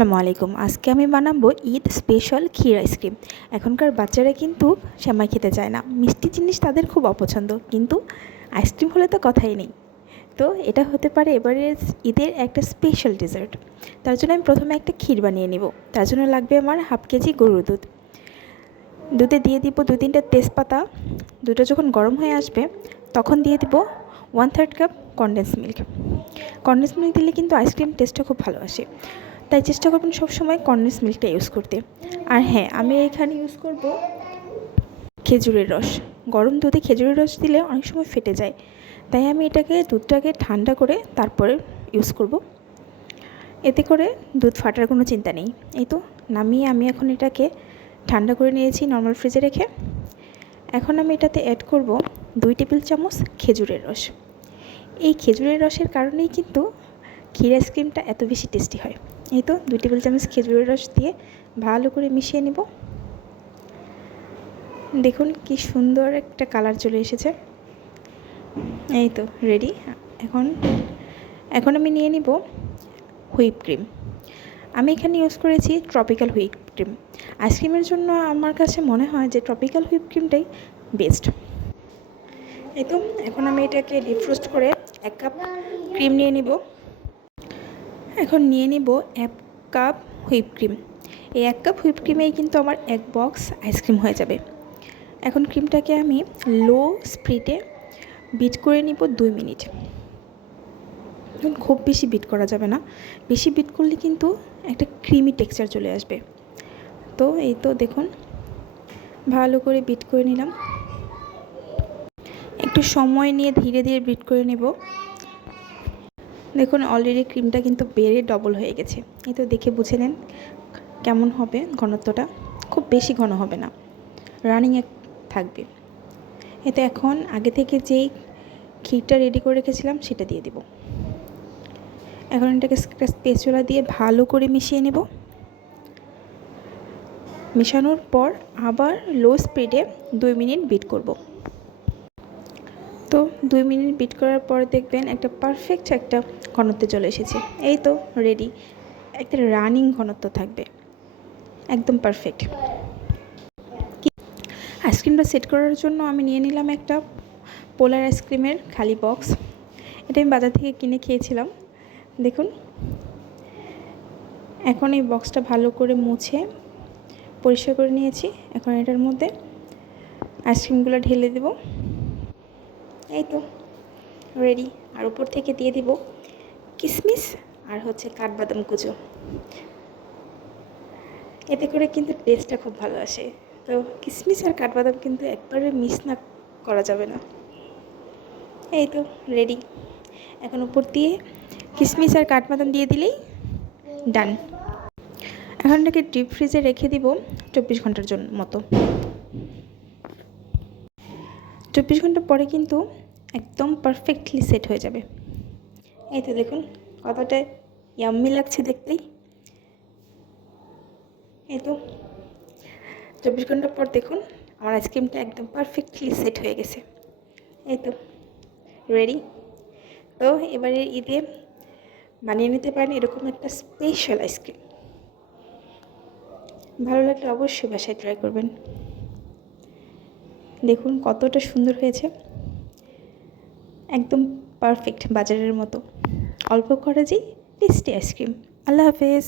আসসালামু আলাইকুম। আজকে আমি বানাবো ঈদ স্পেশাল ক্ষীর আইসক্রিম এখনকার বাচ্চারা কিন্তু সেমাই খেতে চায় না। মিষ্টি জিনিস তাদের খুব অপছন্দ, কিন্তু আইসক্রিম হলে তো কথাই নেই। তো এটা হতে পারে এবারের ঈদের একটা স্পেশাল ডেজার্ট তার জন্য আমি প্রথমে একটা ক্ষীর বানিয়ে নিব। তার জন্য লাগবে আমার হাফ কেজি গরুর দুধ। দুধে দিয়ে দিব দু তিনটা তেজপাতা। দুটো যখন গরম হয়ে আসবে, তখন দিয়ে দিব one third cup condensed milk condensed milk দিলে কিন্তু আইসক্রিম টেস্টটা খুব ভালো আসে। তাই চেষ্টা করবেন সবসময় কনডেন্স মিল্কটা ইউজ করতে। আর হ্যাঁ আমি এখানে ইউজ করব খেজুরের রস। গরম দুধে খেজুরের রস দিলে অনেক সময় ফেটে যায়। তাই আমি এটাকে দুধটাকে ঠান্ডা করে তারপরে ইউজ করব। এতে করে দুধ ফাটার কোনো চিন্তা নেই। এই তো, নামিয়ে আমি এখন এটাকে ঠান্ডা করে নিয়েছি নর্মাল ফ্রিজে রেখে। এখন আমি এটাতে অ্যাড করব দুই টেবিল চামচ খেজুরের রস। এই খেজুরের রসের কারণেই কিন্তু ক্ষীর আইসক্রিমটা এত বেশি টেস্টি হয়। এই তো দুই টেবিল চামচ খেজুরের রস দিয়ে ভালো করে মিশিয়ে নেব। দেখুন কি সুন্দর একটা কালার চলে এসেছে। এই তো রেডি এখন এখন আমি নিয়ে নিব হুইপ ক্রিম। আমি এখানে ইউজ করেছি ট্রপিক্যাল হুইপ ক্রিম। আইসক্রিমের জন্য আমার কাছে মনে হয় যে ট্রপিক্যাল হুইপ ক্রিমটাই বেস্ট এই তো, এখন আমি এটাকে ডিফ্রোস্ট করে এক কাপ ক্রিম নিয়ে নিব। এখন নিয়ে নিব এক কাপ হুইপ ক্রিম। এই এক কাপ হুইপ ক্রিমেই কিন্তু আমার এক বক্স আইসক্রিম হয়ে যাবে। এখন ক্রিমটাকে আমি লো স্প্রিটে বিট করে নিব দুই মিনিট। এখন খুব বেশি বিট করা যাবে না। বেশি বিট করলে কিন্তু একটা ক্রিমি টেক্সচার চলে আসবে। তো এই তো দেখুন, ভালো করে বিট করে নিলাম। একটু সময় নিয়ে ধীরে ধীরে বিট করে নেব। দেখুন অলরেডি ক্রিমটা কিন্তু বেড়ে ডবল হয়ে গেছে। এই তো দেখে বুঝে নেন কেমন হবে ঘনত্বটা। খুব বেশি ঘন হবে না। রানিং থাকবে। এতে এখন আগে থেকে যেই ক্ষীরটা রেডি করে রেখেছিলাম, সেটা দিয়ে দেব। এখন এটাকে একটা স্পেচুলা দিয়ে ভালো করে মিশিয়ে নেব। মেশানোর পর আবার লো স্পিডে দুই মিনিট বিট করব। তো দুই মিনিট বিট করার পর দেখবেন একটা পারফেক্ট একটা ঘনত্বে চলে এসেছে। এই তো রেডি একটা রানিং ঘনত্ব থাকবে। একদম পারফেক্ট আইসক্রিমটা সেট করার জন্য আমি নিয়ে নিলাম একটা পোলার আইসক্রিমের খালি বক্স এটা আমি বাজার থেকে কিনে খেয়েছিলাম। দেখুন। এখন এই বক্সটা ভালো করে মুছে পরিষ্কার করে নিয়েছি। এখন এটার মধ্যে আইসক্রিমগুলো ঢেলে দেব। এই তো রেডি আর উপর থেকে দিয়ে দিব কিশমিশ আর হচ্ছে কাঠবাদাম কুচো। এতে করে কিন্তু টেস্টটা খুব ভালো আসে। তো কিশমিশ আর কাঠবাদাম কিন্তু একবারে মিস না করা যাবে না। এই তো রেডি এখন উপর দিয়ে কিশমিশ আর কাঠবাদাম দিয়ে দিলেই ডান এখন এটাকে ডিপ ফ্রিজে রেখে দিব চব্বিশ ঘণ্টার জন্য মতো। চব্বিশ ঘণ্টা পরে কিন্তু একদম পারফেক্টলি সেট হয়ে যাবে। এই তো দেখুন, কতটা ইয়াম্মি লাগছে দেখতেই। এই তো, চব্বিশ ঘণ্টা পর দেখুন, আমার আইসক্রিমটা একদম পারফেক্টলি সেট হয়ে গেছে। এই তো রেডি তো এবারে ঈদে বানিয়ে নিতে পারেন এরকম একটা স্পেশাল আইসক্রিম ভালো লাগলে অবশ্যই বাসায় ট্রাই করবেন। দেখুন কতটা সুন্দর হয়েছে। একদম পারফেক্ট বাজারের মতো। অল্প খরচেই টেস্টি আইসক্রিম আল্লাহ হাফেজ।